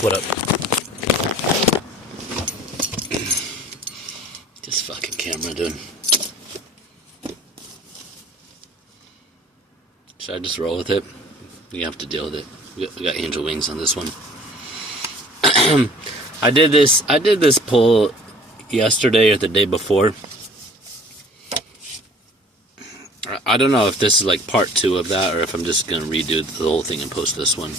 What up? This fucking camera, dude. Should I just roll with it? We have to deal with it. We got angel wings on this one. I did this pull yesterday or the day before. I don't know if this is like part 2 of that or if I'm just gonna redo the whole thing and post this one.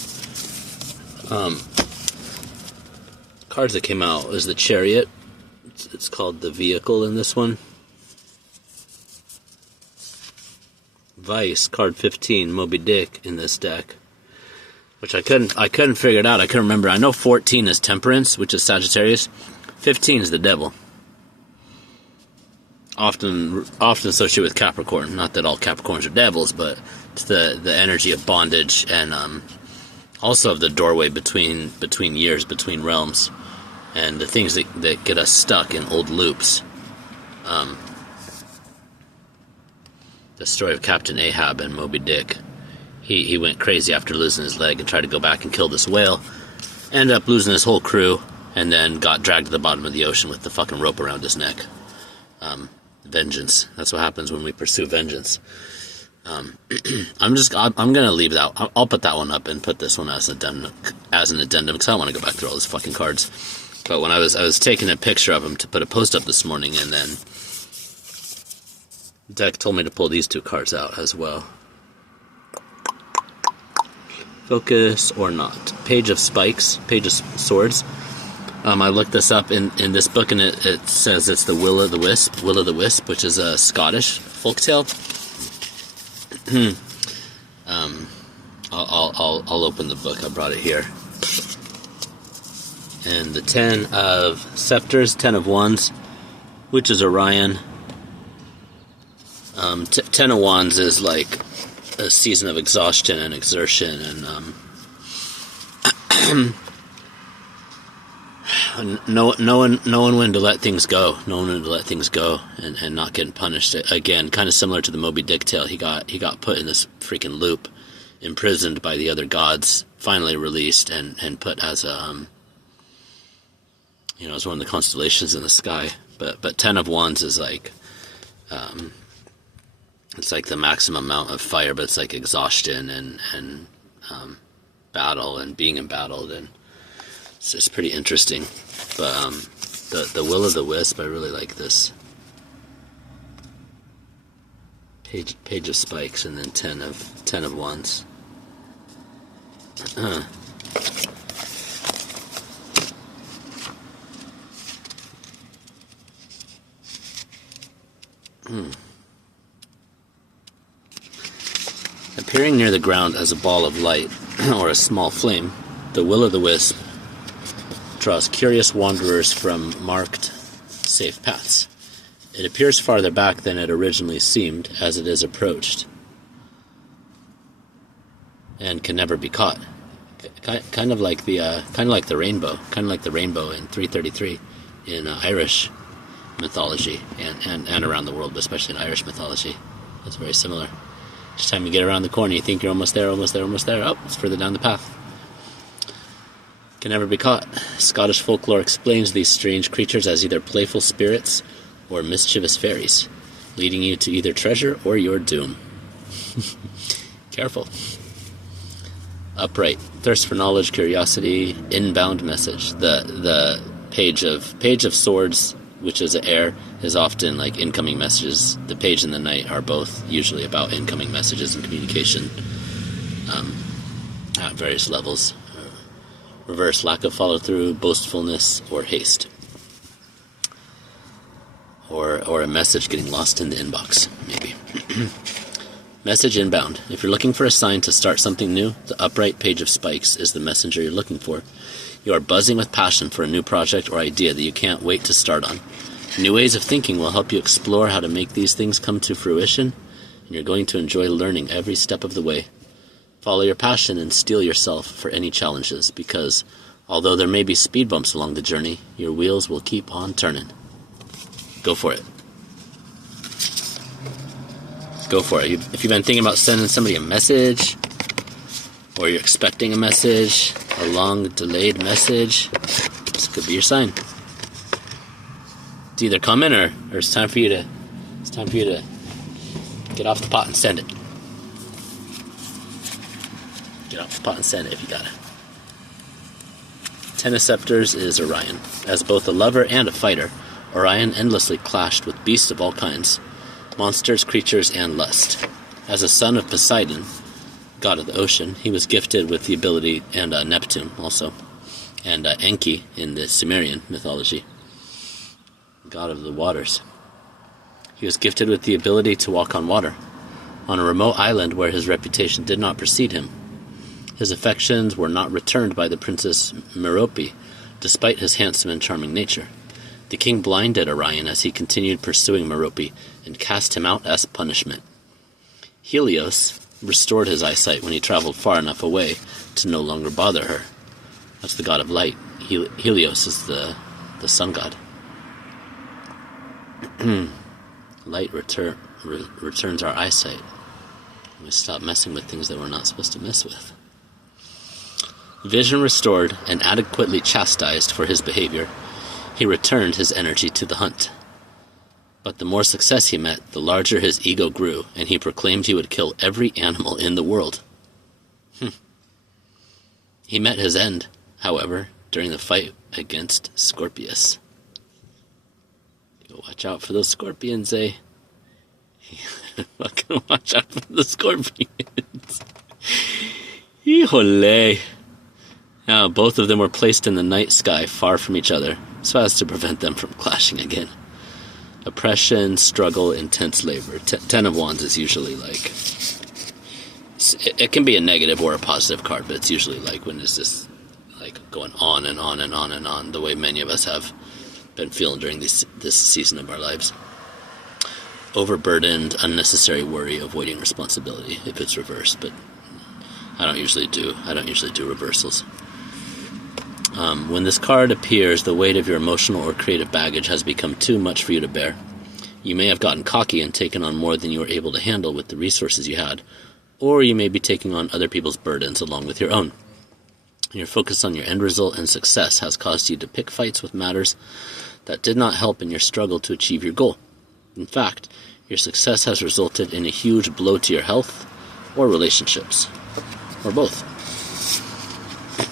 Cards that came out is the Chariot. It's called the Vehicle in this one. Vice, card 15, Moby Dick in this deck. Which I couldn't figure it out. I couldn't remember. I know 14 is Temperance, which is Sagittarius. 15 is the Devil. Often associated with Capricorn. Not that all Capricorns are devils, but it's the energy of bondage and also of the doorway between years, between realms, and the things that get us stuck in old loops. The story of Captain Ahab and Moby Dick. He went crazy after losing his leg and tried to go back and kill this whale. Ended up losing his whole crew, and then got dragged to the bottom of the ocean with the fucking rope around his neck. Vengeance. That's what happens when we pursue vengeance. I'm gonna leave that. I'll put that one up and put this one as an addendum because I don't want to go back through all these fucking cards. But when I was taking a picture of them to put a post up this morning, and then the deck told me to pull these 2 cards out as well. Focus or not. Page of Spikes, Page of Swords. I looked this up in this book, and it says it's the Will-o-the-Wisp, which is a Scottish folktale. I'll open the book. I brought it here. And the 10 of Scepters, 10 of Wands, which is Orion. 10 of Wands is like a season of exhaustion and exertion, and knowing when to let things go, and not getting punished. Again, kind of similar to the Moby Dick tale. He got put in this freaking loop, imprisoned by the other gods, finally released and put as a as one of the constellations in the sky. But 10 of Wands is like it's like the maximum amount of fire, but it's like exhaustion and battle and being embattled, and it's just pretty interesting. But the Will-o-the-Wisp, I really like this. Page of Spikes, and then 10 of Wands. Appearing near the ground as a ball of light or a small flame, the Will-o-the-Wisp draws curious wanderers from marked, safe paths. It appears farther back than it originally seemed as it is approached, and can never be caught. Kind of like the rainbow, in 333 in Irish mythology and around the world, but especially in Irish mythology. It's very similar. Each time you get around the corner, you think you're almost there. Oh, it's further down the path. Can never be caught. Scottish folklore explains these strange creatures as either playful spirits or mischievous fairies, leading you to either treasure or your doom. Careful. Upright. Thirst for knowledge, curiosity, inbound message. The page of swords, which is an air, is often like incoming messages. The page and the knight are both usually about incoming messages and communication at various levels. Reverse, lack of follow-through, boastfulness, or haste. Or a message getting lost in the inbox, maybe. Message inbound. If you're looking for a sign to start something new, the upright Page of Spikes is the messenger you're looking for. You are buzzing with passion for a new project or idea that you can't wait to start on. New ways of thinking will help you explore how to make these things come to fruition, and you're going to enjoy learning every step of the way. Follow your passion and steel yourself for any challenges, because although there may be speed bumps along the journey, your wheels will keep on turning. Go for it. Go for it. If you've been thinking about sending somebody a message, or you're expecting a message, a long delayed message, this could be your sign. It's either coming or it's time for you to get off the pot and send it. Get off the pot and send it if you got it. Ten of Scepters is Orion. As both a lover and a fighter, Orion endlessly clashed with beasts of all kinds, monsters, creatures, and lust. As a son of Poseidon, god of the ocean, he was gifted with the ability, and Neptune also, and Enki in the Sumerian mythology, god of the waters. He was gifted with the ability to walk on water, on a remote island where his reputation did not precede him. His affections were not returned by the Princess Merope, despite his handsome and charming nature. The king blinded Orion as he continued pursuing Merope, and cast him out as punishment. Helios restored his eyesight when he traveled far enough away to no longer bother her. That's the god of light. Helios is the sun god. Light returns our eyesight. We stop messing with things that we're not supposed to mess with. Vision restored and adequately chastised for his behavior, he returned his energy to the hunt. But the more success he met, the larger his ego grew, and he proclaimed he would kill every animal in the world. He met his end, however, during the fight against Scorpius. Watch out for those scorpions, eh? Fucking watch out for the scorpions. Híjole. Now, both of them were placed in the night sky far from each other, so as to prevent them from clashing again. Oppression, struggle, intense labor. Ten of Wands is usually like... It can be a negative or a positive card, but it's usually like when it's just like going on and on and on and on, the way many of us have been feeling during this season of our lives. Overburdened, unnecessary worry, avoiding responsibility if it's reversed, but I don't usually do reversals. When this card appears, the weight of your emotional or creative baggage has become too much for you to bear. You may have gotten cocky and taken on more than you were able to handle with the resources you had, or you may be taking on other people's burdens along with your own. Your focus on your end result and success has caused you to pick fights with matters that did not help in your struggle to achieve your goal. In fact, your success has resulted in a huge blow to your health or relationships, or both.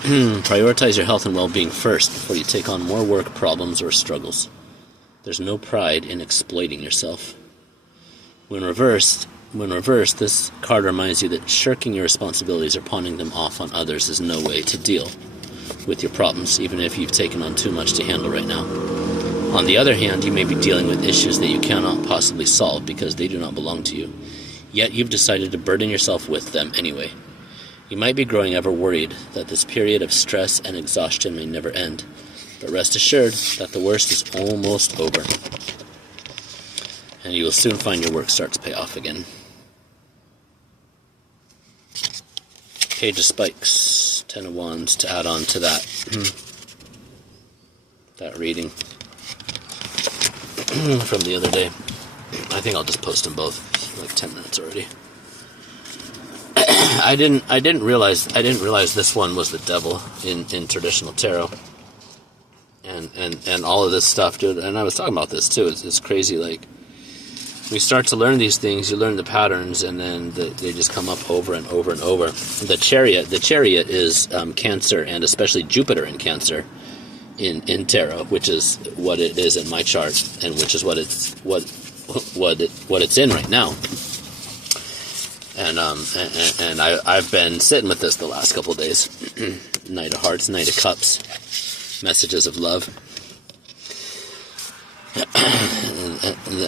Prioritize your health and well-being first before you take on more work, problems, or struggles. There's no pride in exploiting yourself. When reversed, this card reminds you that shirking your responsibilities or pawning them off on others is no way to deal with your problems, even if you've taken on too much to handle right now. On the other hand, you may be dealing with issues that you cannot possibly solve because they do not belong to you, yet you've decided to burden yourself with them anyway. You might be growing ever worried that this period of stress and exhaustion may never end, but rest assured that the worst is almost over, and you will soon find your work starts to pay off again. Page of Spikes, Ten of Wands to add on to that that reading from the other day. I think I'll just post them both. Like 10 minutes already. I didn't realize this one was the devil in traditional tarot. And all of this stuff, dude. And I was talking about this too. It's crazy. Like, we start to learn these things, you learn the patterns, and then they just come up over and over and over. The Chariot is Cancer, and especially Jupiter in Cancer in tarot, which is what it is in my chart, and which is what it's in right now. And I've been sitting with this the last couple of days. Knight of Hearts, Knight of Cups, messages of love.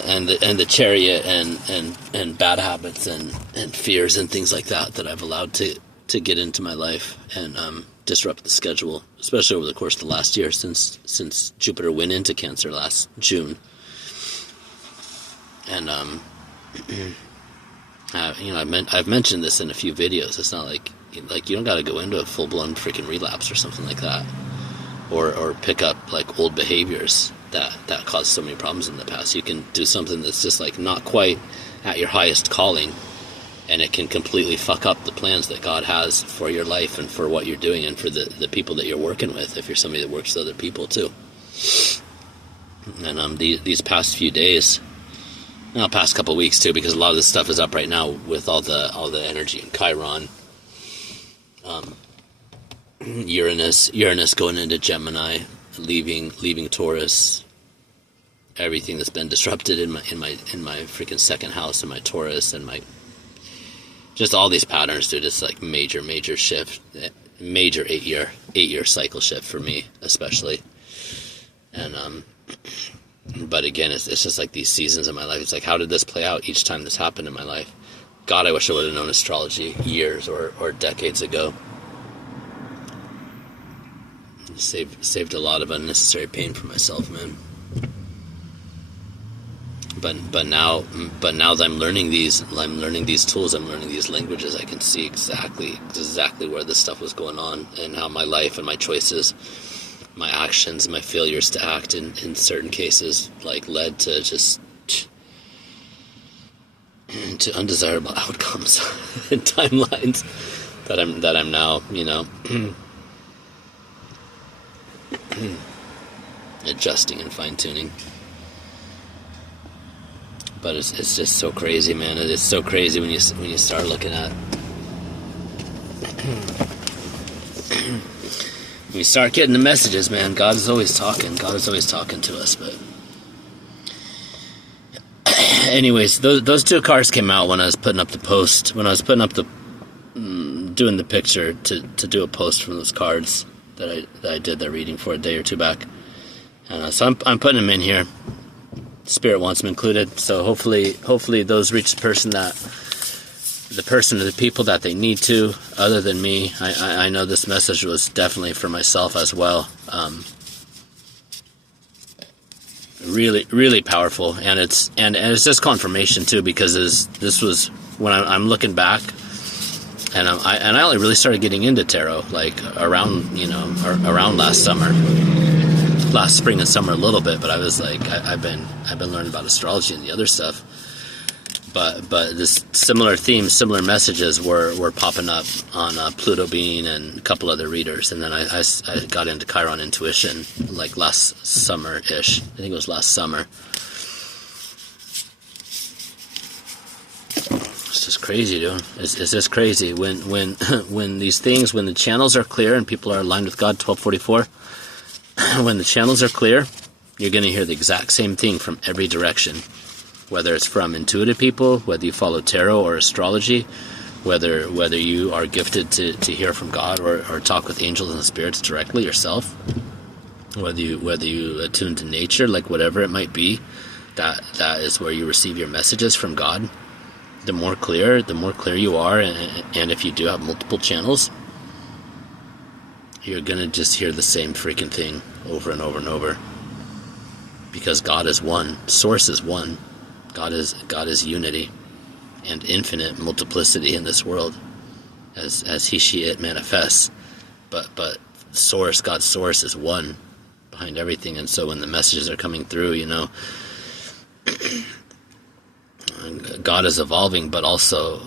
And the Chariot and bad habits and fears and things like that I've allowed to get into my life and disrupt the schedule, especially over the course of the last year since Jupiter went into Cancer last June. And I've mentioned this in a few videos. It's not like you don't got to go into a full-blown freaking relapse or something like that, or pick up like old behaviors that caused so many problems in the past. You can do something that's just like not quite at your highest calling, And it can completely fuck up the plans that God has for your life and for what you're doing and for the people that you're working with, if you're somebody that works with other people too. And these past few days, past couple of weeks too, because a lot of this stuff is up right now with all the energy in Chiron. Uranus going into Gemini, leaving Taurus. Everything that's been disrupted in my freaking second house, and my Taurus, and my just all these patterns, dude. It's like major shift, major 8-year cycle shift for me, especially. And but again, it's just like these seasons in my life. It's like, how did this play out each time this happened in my life? God, I wish I would have known astrology years or decades ago. Saved a lot of unnecessary pain for myself, man. But now that I'm learning these tools, I'm learning these languages, I can see exactly where this stuff was going on, and how my life and my choices, my actions, my failures to act in certain cases, like, led to just to undesirable outcomes and timelines that I'm now, adjusting and fine-tuning. But it's just so crazy, man. It's so crazy when you start looking at when you start getting the messages, man. God is always talking. God is always talking to us. But anyways, those two cards came out when I was putting up the post. When I was putting up doing the picture to do a post from those cards that I did that reading for a day or two back. So I'm putting them in here. Spirit wants them included, so hopefully those reach the person or the people that they need to, other than me. I know this message was definitely for myself as well. Really powerful, and it's just confirmation too, because this was when I'm looking back, and I only really started getting into tarot like around last summer. Last spring and summer a little bit, but I was like, I've been learning about astrology and the other stuff, but this similar themes, similar messages were popping up on Pluto Being and a couple other readers, and then I got into Chiron intuition like last summer-ish. I think it was last summer. It's just crazy, dude. It's just crazy when these things, when the channels are clear and people are aligned with God. 1244. When the channels are clear, you're going to hear the exact same thing from every direction. Whether it's from intuitive people, whether you follow tarot or astrology, whether you are gifted to hear from God or talk with angels and spirits directly yourself, whether you attune to nature, like whatever it might be, that is where you receive your messages from God. The more clear you are, and if you do have multiple channels, you're gonna just hear the same freaking thing over and over and over. Because God is one. Source is one. God is unity and infinite multiplicity in this world, as he, she, it manifests. But source, God's source is one behind everything. And so when the messages are coming through, God is evolving, but also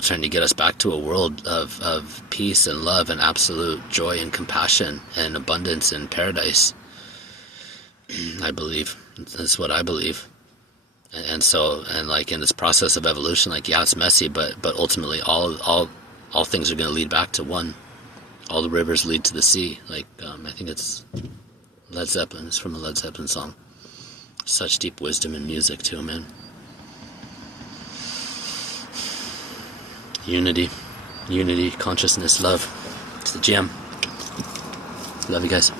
trying to get us back to a world of peace and love and absolute joy and compassion and abundance and paradise. I believe. That's what I believe. And so, like in this process of evolution, like, yeah, it's messy, but ultimately all things are going to lead back to one. All the rivers lead to the sea. Like, I think it's Led Zeppelin. It's from a Led Zeppelin song. Such deep wisdom in music too, man. Unity, consciousness, love. It's the jam. Love you guys.